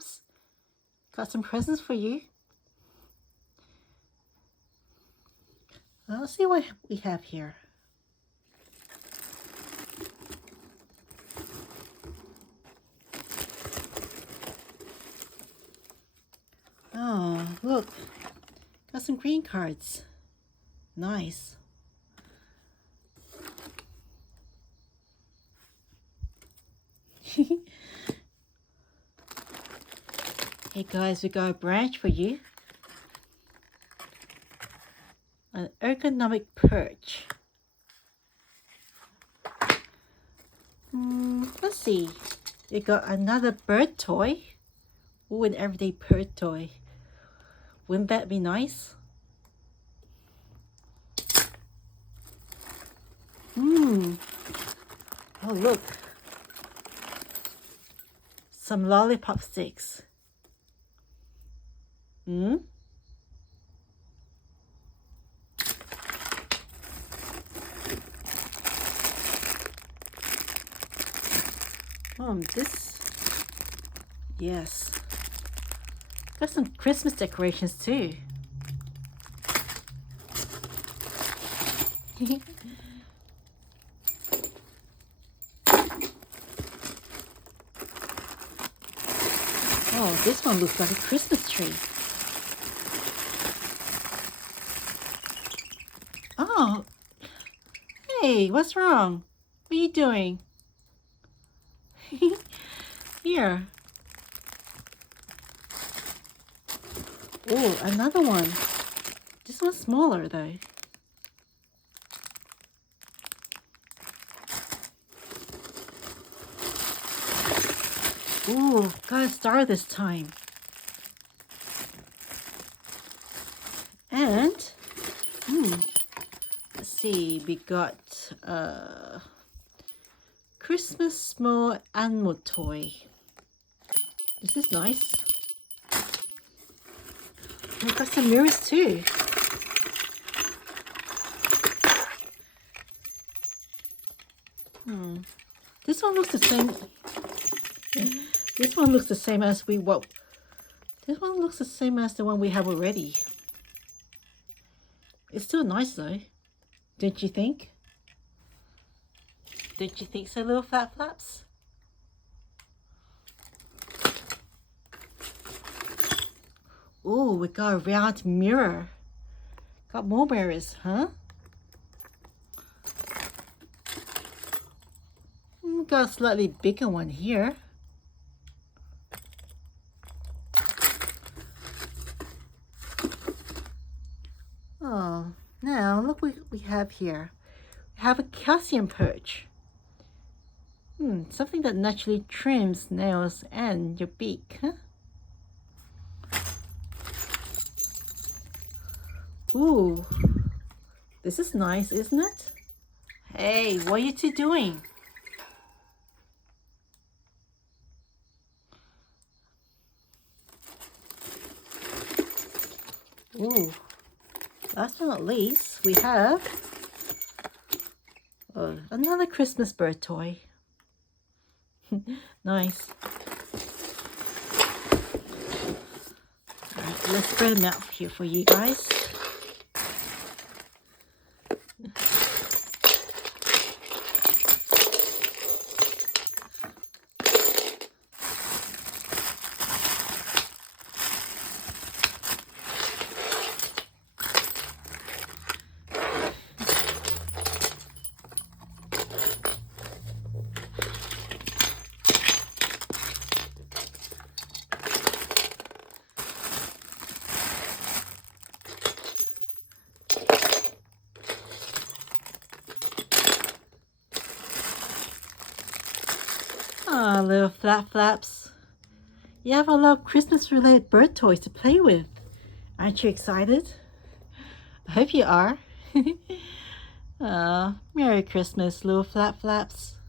Flaps. Got some presents for you. Let's see what we have here. Oh, look. Got some green cards. Nice. Hey guys, we got a branch for you. An ergonomic perch. Let's see. We got another bird toy. Ooh, an everyday bird toy. Wouldn't that be nice? Oh, look. Some lollipop sticks. Yes. Got some Christmas decorations too. Oh, this one looks like a Christmas tree. Oh, hey, what's wrong? What are you doing? Here. Oh, another one. This one's smaller though. Ooh, got a star this time. And, let's see, we got Christmas small animal toy. This is nice. We've got some mirrors too. This one looks the same. This one looks the same as This one looks the same as the one we have already. It's still nice though. Don't you think? Don't you think so, little Flap Flaps? Oh, we got a round mirror. Got more mirrors, huh? Got a slightly bigger one here. Oh, now look what we have here. We have a calcium perch. Something that naturally trims nails and your beak, huh? Ooh, this is nice, isn't it? Hey, what are you two doing? Ooh, last but not least, we have another Christmas bird toy. Nice. All right, let's spread them out here for you guys. Ah, little Flap Flaps. You have a lot of Christmas-related bird toys to play with. Aren't you excited? I hope you are. Merry Christmas, little Flap Flaps.